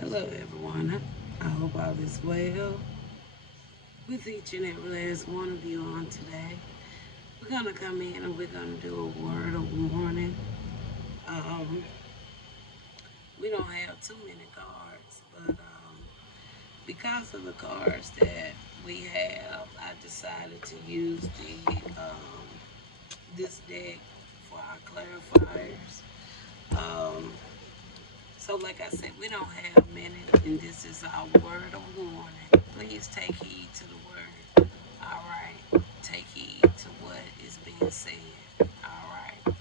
Hello, everyone. I hope all is well with each and every last one of you on today. We're going to come in and we're going to do a word of warning. Um, we don't have too many cards, but because of the cards that we have, I decided to use this deck for our clarifiers. Um, So, like I said, we don't have many, and this is our word of warning. Please take heed to the word. All right. Take heed to what is being said. All right.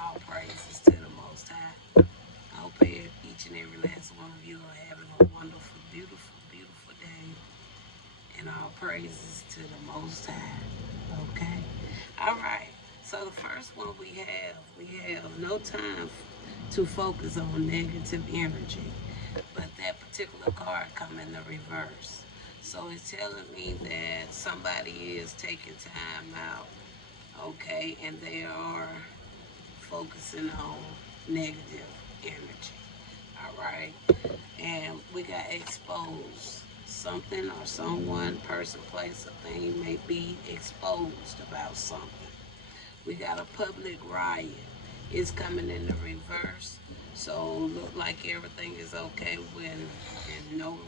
All praises to the Most High. I hope each and every last one of you are having a wonderful, beautiful, beautiful day. And all praises to the Most High. Okay. All right. So the first one we have no time to focus on negative energy, but that particular card come in the reverse. So it's telling me that somebody is taking time out, okay, and they are focusing on negative energy. All right. And we got exposed. Something or someone, person, place, or thing may be exposed about something. We got a public riot. It's coming in the reverse. So look like everything is okay when and no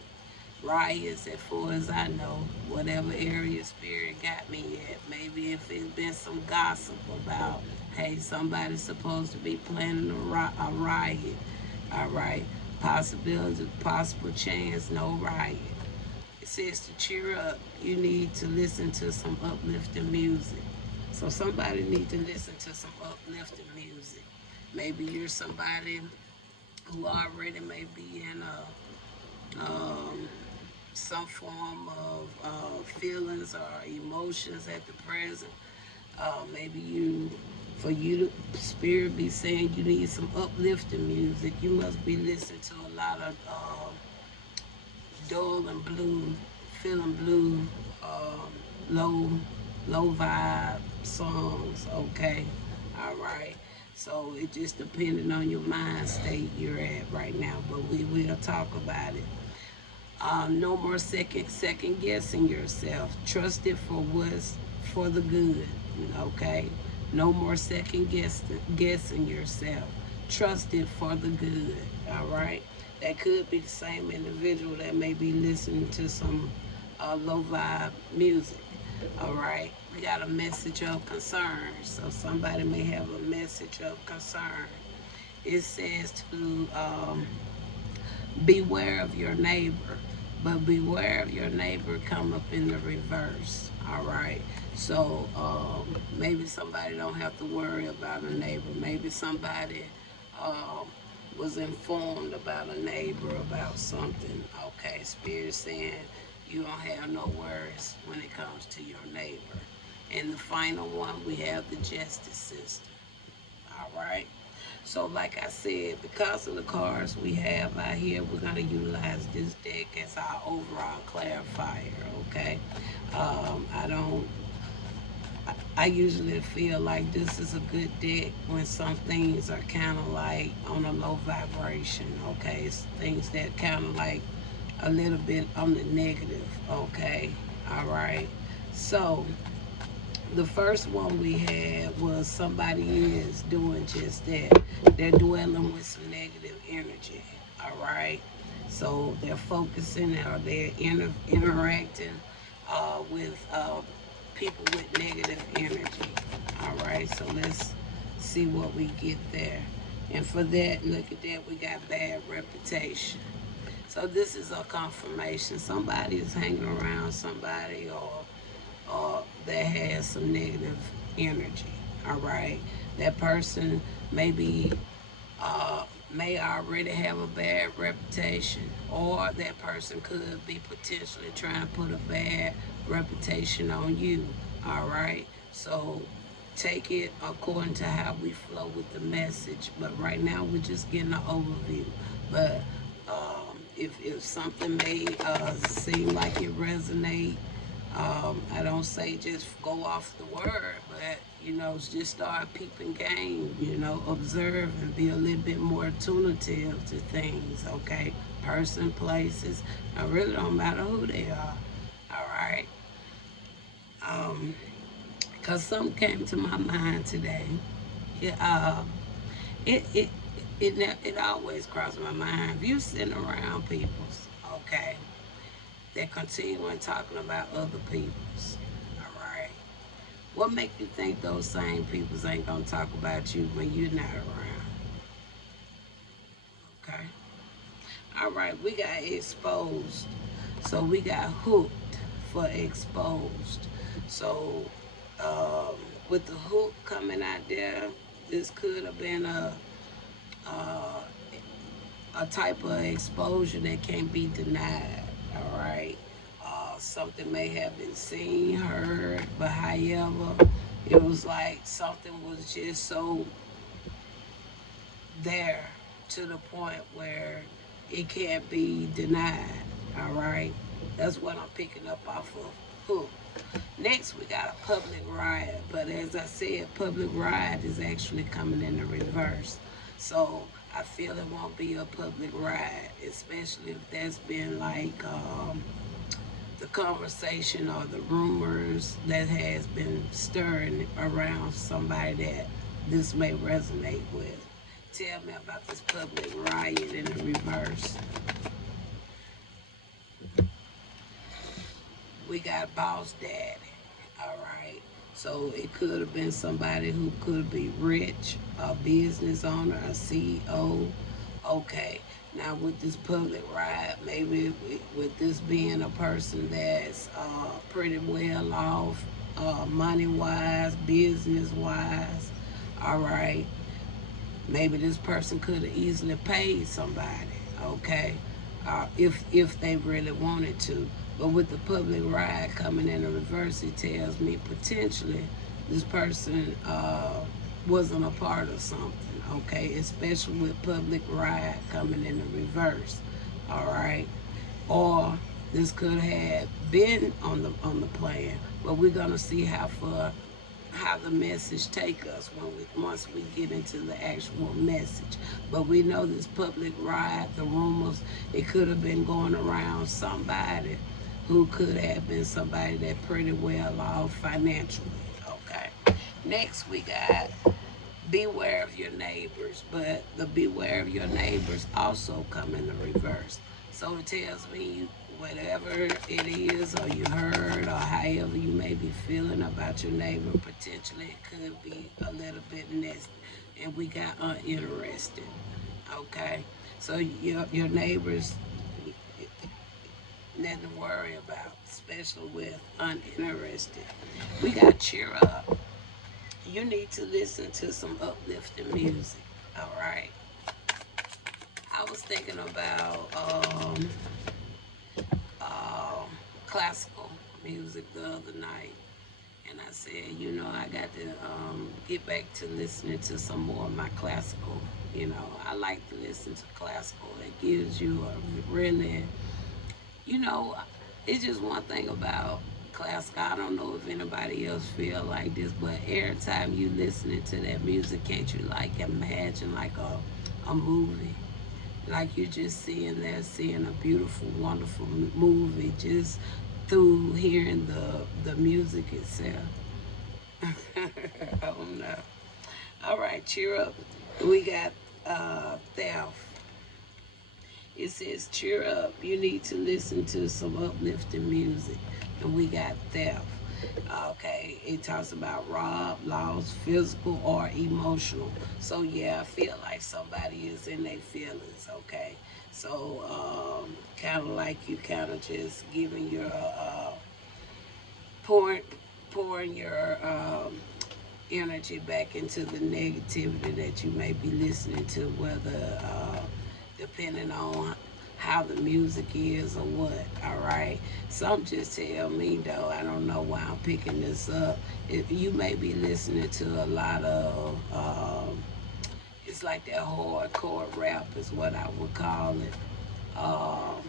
riots as far as I know. Whatever area spirit got me at. Maybe if it's been some gossip about, hey, somebody's supposed to be planning a riot. All right. Possibility, possible chance, no riot. It says to cheer up, you need to listen to some uplifting music. So somebody need to listen to some uplifting music. Maybe you're somebody who already may be in some form of feelings or emotions at the present. Maybe for you to spirit be saying you need some uplifting music. You must be listening to a lot of dull and blue, feeling blue, um, low, low vibe songs. Okay, all right. So it just depending on your mind state you're at right now, but we will talk about it. No more second guessing yourself. Trust it for what's for the good. Okay. No more guessing yourself. Trust it for the good. All right. That could be the same individual that may be listening to some low vibe music. All right. We got a message of concern. So somebody may have a message of concern. It says to beware of your neighbor, but beware of your neighbor come up in the reverse. All right. So maybe somebody don't have to worry about a neighbor. Maybe somebody um, was informed about a neighbor about something. Okay, spirit saying you don't have no worries when it comes to your neighbor. And the final one, we have the justice system. All right. So, like I said, because of the cards we have out here, we're going to utilize this deck as our overall clarifier, okay? I don't, I usually feel like this is a good deck when some things are kind of like on a low vibration, okay? It's things that kind of like a little bit on the negative, okay? All right. So, the first one we had was somebody is doing just that. They're dwelling with some negative energy. All right. So they're focusing or they're interacting with people with negative energy. All right. So let's see what we get there. And for that, look at that, we got bad reputation. So this is a confirmation. Somebody is hanging around somebody or that has some negative energy. All right, that person maybe may already have a bad reputation, or that person could be potentially trying to put a bad reputation on you. All right, so take it according to how we flow with the message. But right now, we're just getting an overview. But if something may seem like it resonate, I don't say just go off the word, but Just start peeping game, observe and be a little bit more attentive to things, okay? Person, places, it really don't matter who they are, all right? Because something came to my mind today. Yeah, it, it, it always crosses my mind. If you sitting around people's, okay, that continuing talking about other people's, all right? What make you think those same peoples ain't gonna talk about you when you're not around? Okay. All right, we got exposed. So we got hooked for exposed. So um, with the hook coming out there, this could have been uh, a type of exposure that can't be denied. All right. Something may have been seen, heard, but however, it was like something was just so there to the point where it can't be denied. All right. That's what I'm picking up off of hook. Next, we got a public riot, but as I said, public riot is actually coming in the reverse. So I feel it won't be a public riot, especially if that's been like the conversation or the rumors that has been stirring around somebody that this may resonate with. Tell me about this public riot in the reverse. We got boss daddy. All right. So it could have been somebody who could be rich, a business owner, a CEO. Okay. Now with this public riot, maybe with this being a person that's pretty well off, money wise, business wise. All right. Maybe this person could have easily paid somebody, okay, if they really wanted to. But with the public riot coming in the reverse, it tells me potentially this person wasn't a part of something, okay, especially with public riot coming in the reverse, all right. Or this could have been on the plan, but we're gonna see how the message take us once we get into the actual message. But we know this public riot, the rumors, it could have been going around somebody who could have been somebody that pretty well off financially. Okay. Next we got beware of your neighbors, but the beware of your neighbors also come in the reverse. So it tells me whatever it is, or you heard, or however you may be feeling about your neighbor, potentially it could be a little bit nasty. And we got uninterested. Okay, so your neighbors, nothing to worry about, especially with uninterested. We got cheer up. You need to listen to some uplifting music. All right. I was thinking about um, classical music the other night, and I said, I got to get back to listening to some more of my classical. I like to listen to classical. It gives you a really, you know, it's just one thing about classical. I don't know if anybody else feel like this, but every time you listening to that music, can't you like imagine like a movie? Like you're just seeing a beautiful, wonderful movie just through hearing the music itself. Oh no. All right, cheer up. We got theft. It says cheer up. You need to listen to some uplifting music. And we got theft. Okay, it talks about rob, loss, physical or emotional. So yeah, I feel like somebody is in their feelings. Okay, so kind of like you kind of just giving your pouring pouring your energy back into the negativity that you may be listening to, whether depending on how the music is or what. All right. Some just tell me though. I don't know why I'm picking this up. You may be listening to a lot of. It's like that hardcore rap is what I would call it. Um,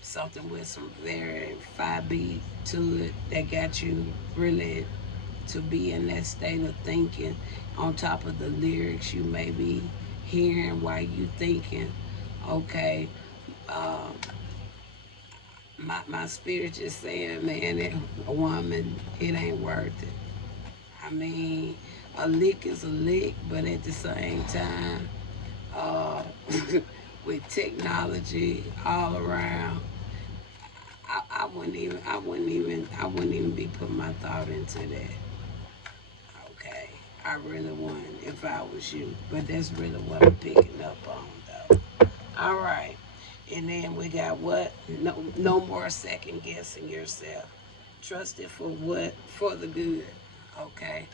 Something with some very fire beat to it that got you really to be in that state of thinking on top of the lyrics you may be hearing while you thinking, okay, uh, my spirit just saying, man, that a woman, it ain't worth it. I mean, a lick is a lick, but at the same time, uh, with technology all around, I wouldn't even be putting my thought into that. Okay, I really wouldn't if I was you, but that's really what I'm picking up on, though. All right, and then we got what? No, no more second guessing yourself. Trust it for what? For the good. Okay.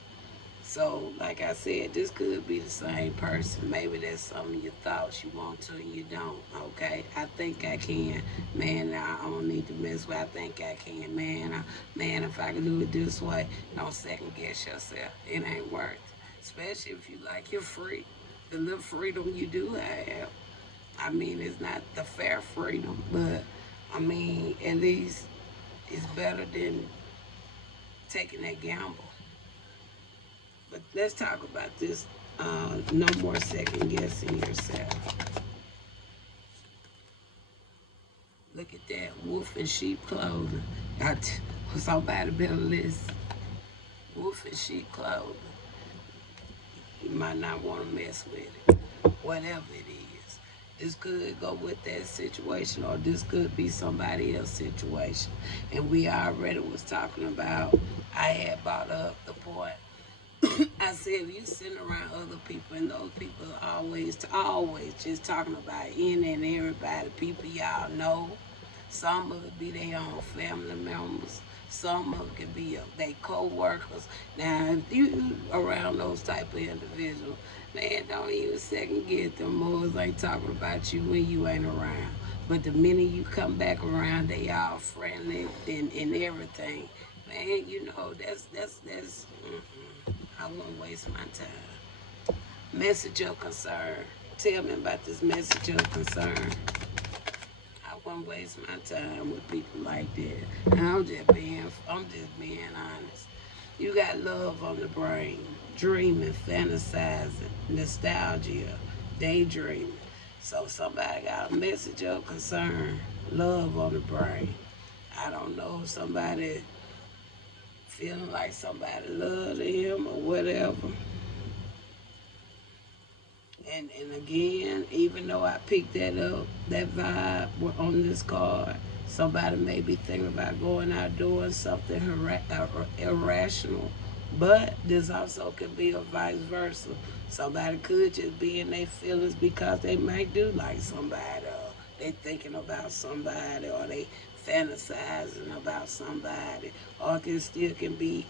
So, like I said, this could be the same person. Maybe there's some of your thoughts you want to and you don't. Okay, I think I can. Man, I don't need to mess with. I think I can. Man, if I can do it this way, don't second guess yourself. It ain't worth it. Especially if you like your free, the little freedom you do have. I mean, it's not the fair freedom, but I mean, at least it's better than taking that gamble. But let's talk about this. No more second guessing yourself. Look at that wolf in sheep clothing. Somebody better listen. Wolf in sheep clothing. You might not want to mess with it. Whatever it is. This could go with that situation, or this could be somebody else's situation. And we already was talking about, I had brought up the point. I said, if you sitting around other people and those people are always just talking about any and everybody, people y'all know, some of it be their own family members, some of it could be their co-workers. Now, if you around those type of individuals, man, don't even second guess them moles ain't talking about you when you ain't around. But the minute you come back around, they all friendly and everything. Man, you know, I won't waste my time. Message of concern. Tell me about this message of concern. I won't waste my time with people like that. And I'm just being honest. You got love on the brain, dreaming, fantasizing, nostalgia, daydreaming. So somebody got a message of concern, love on the brain. I don't know if somebody feeling like somebody loved him or whatever. And again, even though I picked that up, that vibe on this card, somebody may be thinking about going out doing something irrational. But this also could be a vice versa. Somebody could just be in their feelings because they might do like somebody, or they thinking about somebody, or they fantasizing about somebody, or it still can be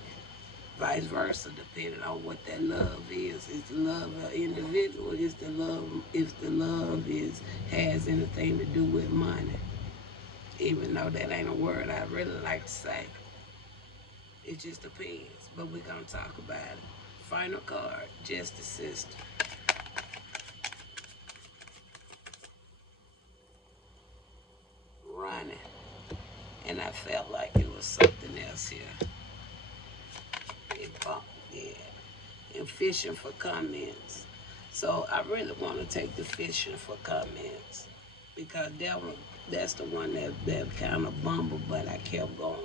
vice versa, depending on what that love is. Is the love an individual? Is the love, if the love is has anything to do with money? Even though that ain't a word I really like to say. It just depends. But we're gonna talk about it. Final card, justice system. Running. And I felt like it was something else here. It bumped, yeah. And fishing for comments. So I really want to take the fishing for comments because that's the one that kind of bumbled, but I kept going.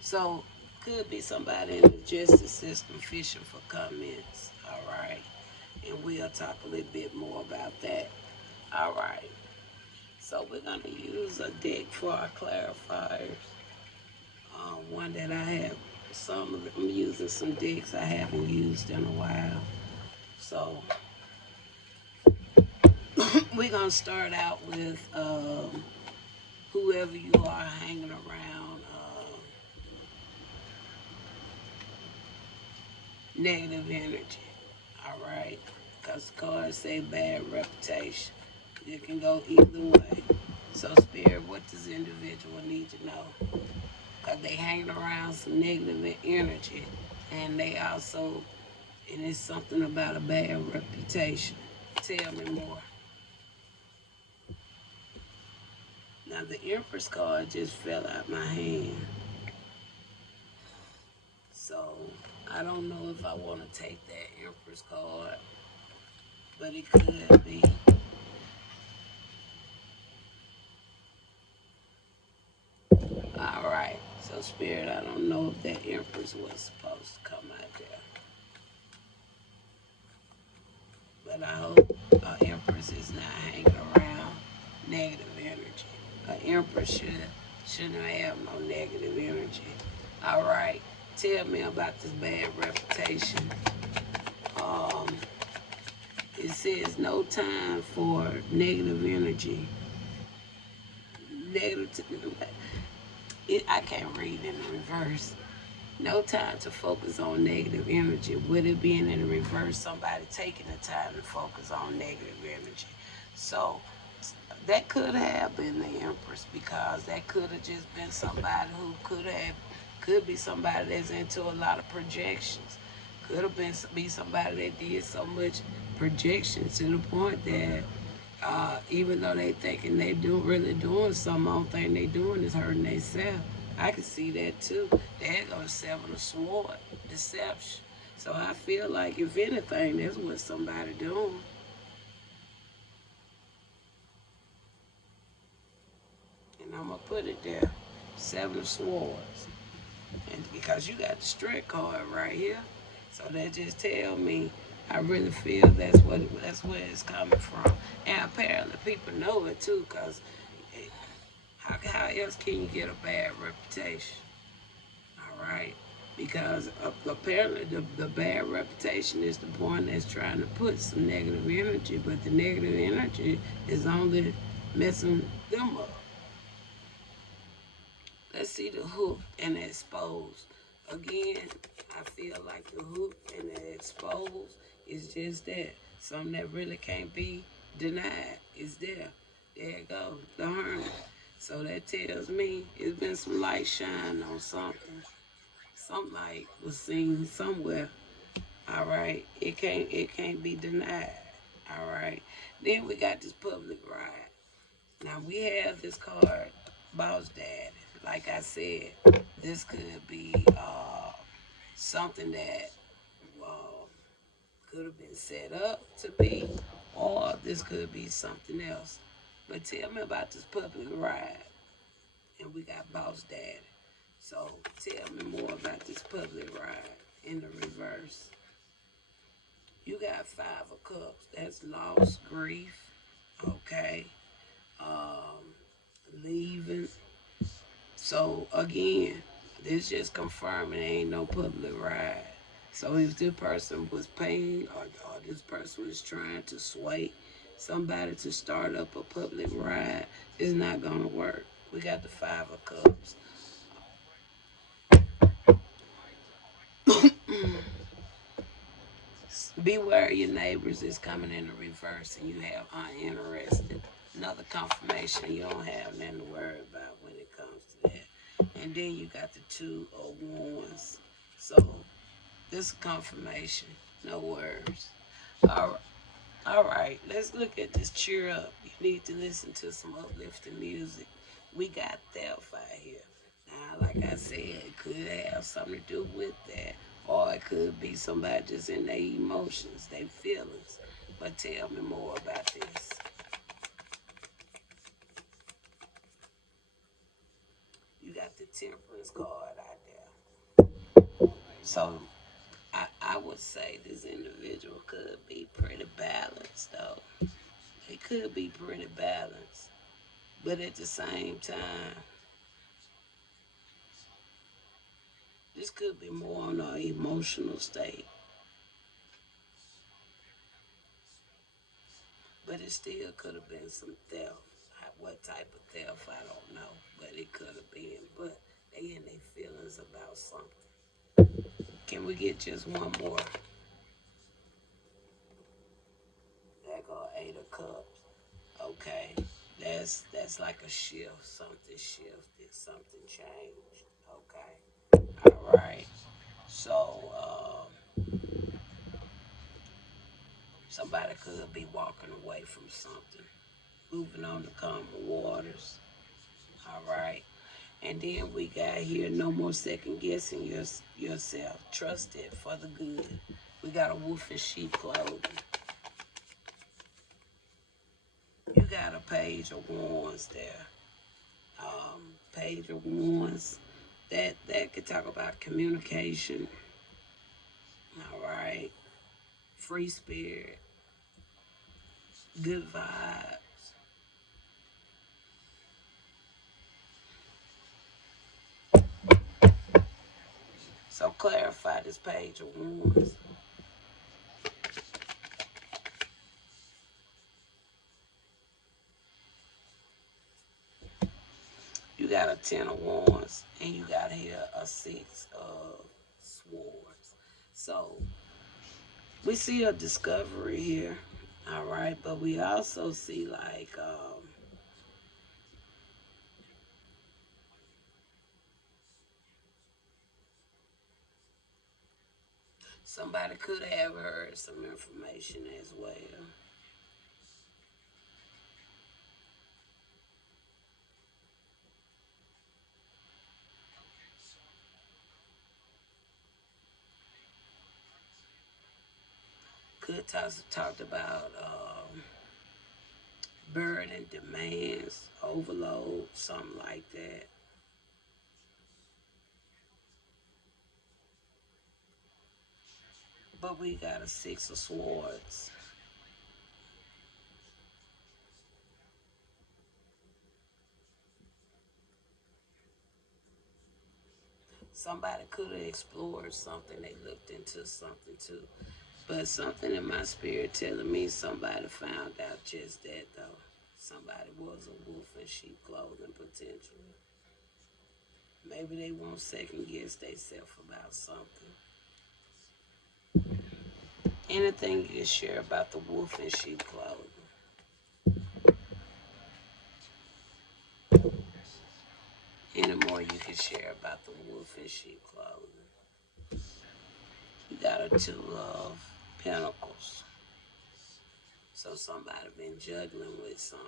So could be somebody in the justice system fishing for comments. All right, and we'll talk a little bit more about that. All right. So we're gonna use a deck for our clarifiers. One that I have. I'm using some decks I haven't used in a while. So we're gonna start out with whoever you are hanging around, negative energy. All right, because cards say bad reputation. It can go either way. So spirit, what does the individual need to know? Because they hanging around some negative energy, and they also, and it's something about a bad reputation. Tell me more. Now the Empress card just fell out my hand. So I don't know if I want to take that Empress card, but it could be. All right. So, Spirit, I don't know if that Empress was supposed to come out there. But I hope Empress is not hanging around negative energy. Empress shouldn't have no negative energy. All right. Tell me about this bad reputation. Um, it says no time for negative energy. Negative. I can't read in the reverse. No time to focus on negative energy. With it being in the reverse, somebody taking the time to focus on negative energy. So that could have been the Empress, because that could have just been somebody who could be somebody that's into a lot of projections. Could have be somebody that did so much projection to the point that even though they thinking they really doing something, the only thing they doing is hurting themselves. I can see that too. They're gonna seven a sword, deception. So I feel like if anything, that's what somebody doing. And I'm gonna put it there. Seven of Swords. And because you got the Strength card right here. So that just tell me I really feel that's where it's coming from. And apparently people know it too, because how else can you get a bad reputation? All right. Because apparently the bad reputation is the one that's trying to put some negative energy, but the negative energy is only messing them up. Let's see the hook and the exposed. Again, I feel like the hook and the exposed is just that. Something that really can't be denied is there. There it goes, the hermit. So that tells me it's been some light shine on something. Some light was seen somewhere. All right. It can't be denied. All right. Then we got this public ride. Now we have this card, Boss Dad. Like I said, this could be something that uh, could have been set up to be, or this could be something else. But tell me about this public ride. And we got Boss Dad. So tell me more about this public ride in the reverse. You got Five of Cups. That's loss, grief, okay, um, leaving. So again, this just confirming there ain't no public ride. So if this person was paying, or this person was trying to sway somebody to start up a public ride, it's not gonna work. We got the Five of Cups. Beware your neighbors is coming in the reverse, and you have uninterested. Another confirmation you don't have nothing to worry about when it comes to that. And then you got the Two of Wands. So this confirmation, no words. All right. All right, let's look at this. Cheer up. You need to listen to some uplifting music. We got theft out here. Now, like I said, it could have something to do with that, or it could be somebody just in their emotions, their feelings. But tell me more about this. You got the Temperance card out there. So I would say this individual could be pretty balanced, though. It could be pretty balanced. But at the same time, this could be more on an emotional state. But it still could have been some theft. What type of theft, I don't know. But it could have been. But they in their feelings about something. Can we get just one more? There go Eight of Cups. Okay. That's like a shift. Something shifted. Something changed. Okay. All right. So, somebody could be walking away from something, moving on to calmer waters. All right. And then we got here, no more second guessing yourself. Trust it for the good. We got a wolf in sheep clothing. You got a page of wands there. Page of wands. That could talk about communication. All right. Free spirit. Good vibes. So clarify this page of wands. You got a 10 of wands and you got here a 6 of swords. So we see a discovery here, all right, but we also see like somebody could have heard some information as well. Could talked about burden demands, overload, something like that. But we got a 6 of swords. Somebody could have explored something, they looked into something too. But something in my spirit telling me somebody found out just that though. Somebody was a wolf in sheep clothing potentially. Maybe they won't second guess themselves about something. Anything you can share about the wolf in sheep clothing. Any more you can share about the wolf in sheep clothing. You got a 2 of pentacles. So somebody been juggling with something.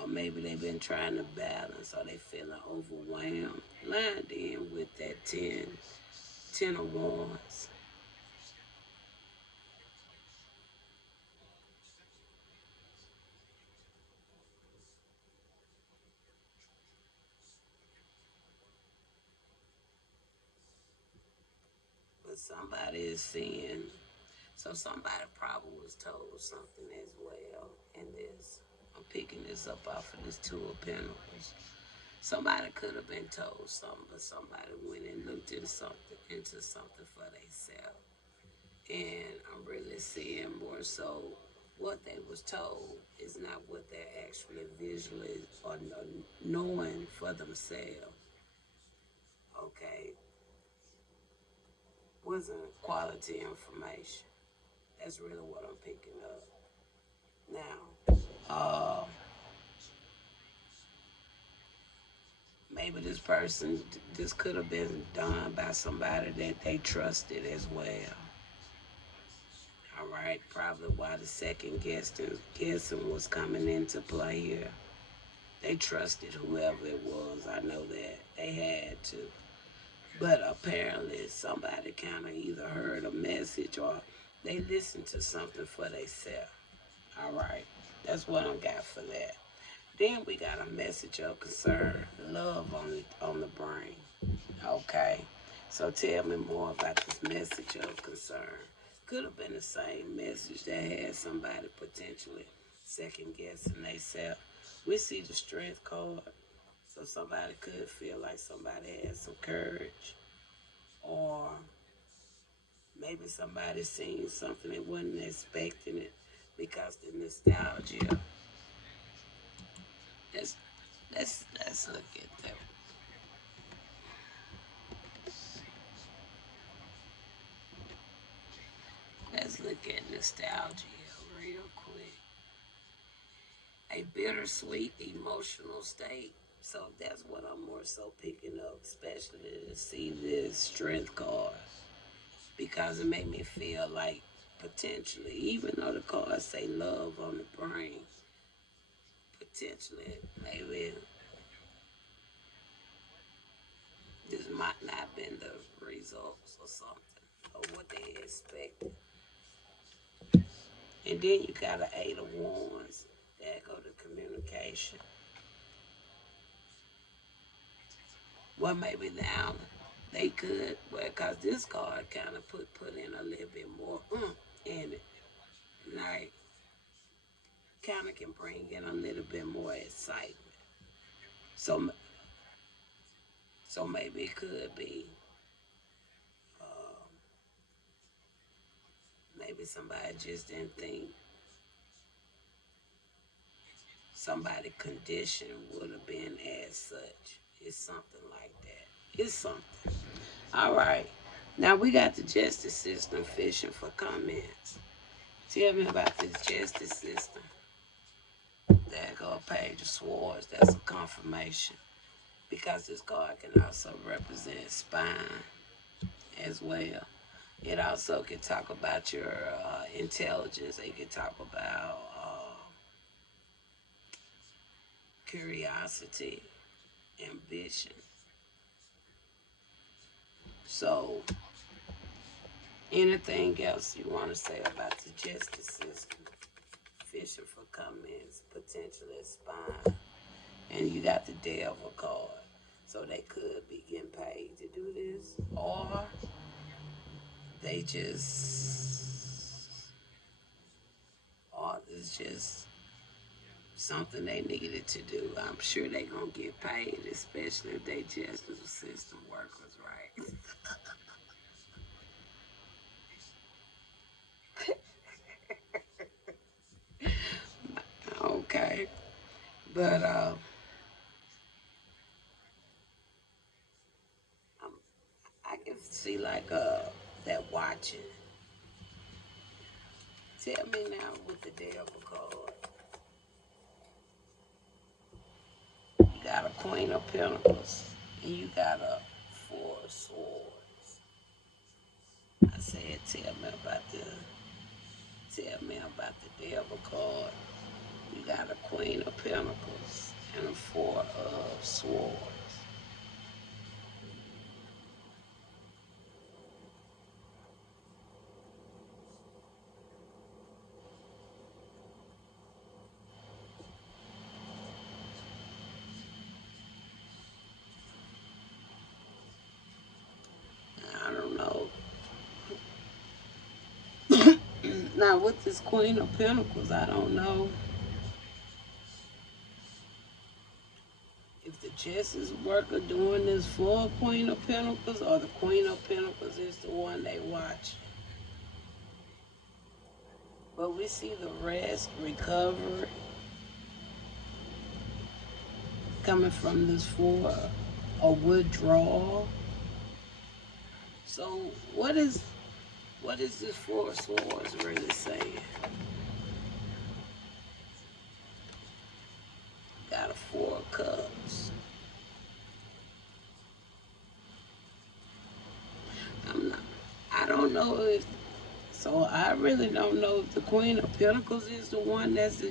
Or maybe they've been trying to balance or they feeling overwhelmed. Lined in with that 10 of wands. But somebody is seeing, so somebody probably was told something as well in this. I'm picking this up off of this 2 of pentacles. Somebody could have been told something, but somebody went and looked into something for themselves. And I'm really seeing more so what they was told is not what they're actually visually or knowing for themselves. Okay, wasn't quality information. That's really what I'm picking up now. Maybe this could have been done by somebody that they trusted as well. All right, probably why the second guessing was coming into play here. They trusted whoever it was. I know that they had to. But apparently somebody kind of either heard a message or they listened to something for themselves. All right, that's what I got for that. Then we got a message of concern, love on the brain. Okay, so tell me more about this message of concern. Could have been the same message that had somebody potentially second guessing themselves. We see the strength card, so somebody could feel like somebody had some courage, or maybe somebody seen something they wasn't expecting it because the nostalgia. Let's let's look at that. Let's look at nostalgia real quick. A bittersweet emotional state. So that's what I'm more so picking up, especially to see this strength card, because it made me feel like potentially, even though the cards say love on the brain, potentially maybe might not have been the results or something, or what they expected. And then you got an 8 of Wands that go to communication. Well, maybe now they could, well, because this card kind of put in a little bit more in it. Like, kind of can bring in a little bit more excitement. So, so maybe it could be, uh, maybe somebody just didn't think somebody condition would have been as such. It's something like that. It's something. All right. Now we got the justice system fishing for comments. Tell me about this justice system. There go a page of swords. That's a confirmation. Because this card can also represent spine as well. It also can talk about your intelligence. It can talk about curiosity, ambition. So, anything else you want to say about the justice system? Fishing for comments, potentially spine. And you got the devil card. So they could be getting paid to do this. Or they just, or it's just something they needed to do. I'm sure they gonna get paid, especially if they justice system workers, right? Okay. But um, I can see like that watching. Tell me now with the devil card. You got a Queen of Pentacles and you got a Four of Swords. I said, tell me about the devil card. You got a Queen of Pentacles and a Four of Swords. I don't know. Now with this Queen of Pentacles, I don't know if the justice worker doing this for Queen of Pentacles or the Queen of Pentacles is the one they watch. But we see the rest, recovery, coming from this for a withdrawal. So what is this Four of Swords really saying? Got a Four of Cups. I'm not, I don't know if, so I really don't know if the Queen of Pentacles is the one that's the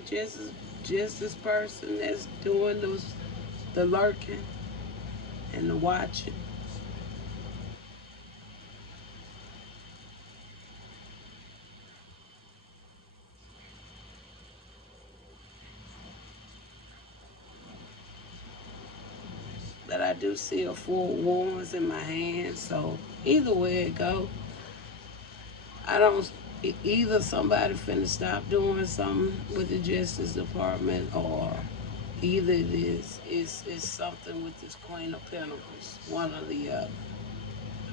justice person that's doing the lurking and the watching. But I do see a Four of Wands in my hand, so either way it go, I don't. Either somebody finna stop doing something with the Justice Department, or either it's something with this Queen of Pentacles, one or the other.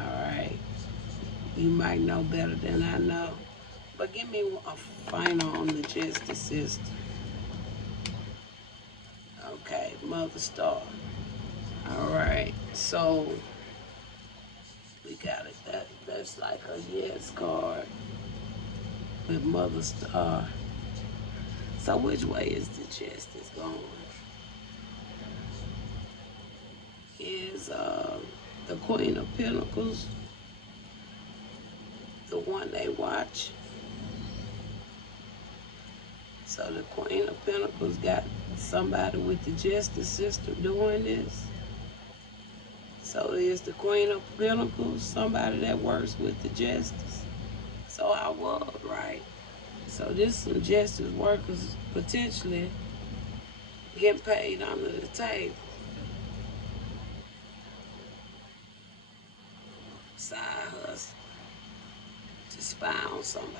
All right, you might know better than I know, but give me a final on the Justice System. Okay, Mother Star. All right, so we got it. That's like a yes card with Mother Star. So which way is the justice going? Is the Queen of Pentacles the one they watch? So the Queen of Pentacles got somebody with the justice system doing this. So is the Queen of Pentacles somebody that works with the justice? So I was right. So this some justice workers potentially getting paid under the table. Side hustle to spy on somebody.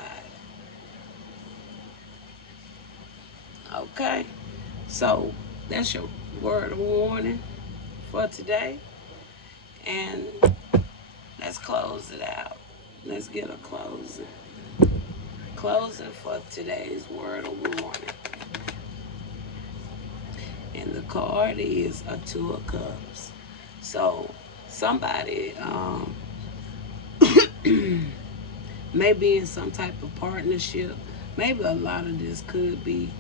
Okay. So that's your word of warning for today. And let's close it out. Let's get a closing. Closing for today's word of warning. And the card is a Two of Cups. So somebody may be in some type of partnership. Maybe a lot of this could be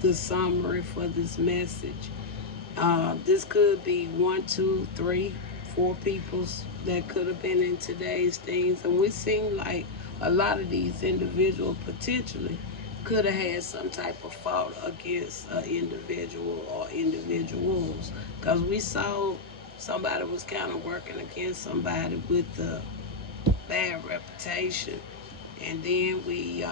the summary for this message. This could be 1, 2, 3, 4 peoples that could have been in today's things. And we seem like a lot of these individuals potentially could have had some type of fault against an individual or individuals. Because we saw somebody was kind of working against somebody with a bad reputation. And then we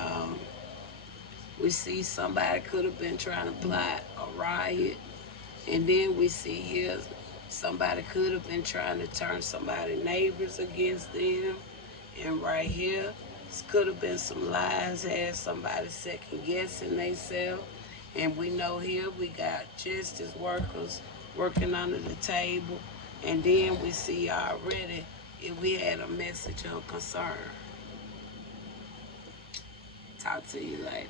see somebody could have been trying to plot a riot. And then we see here somebody could have been trying to turn somebody's neighbors against them. And right here, this could have been some lies, had somebody second guessing themselves. And we know here we got justice workers working under the table. And then we see already if we had a message of concern. Talk to you later.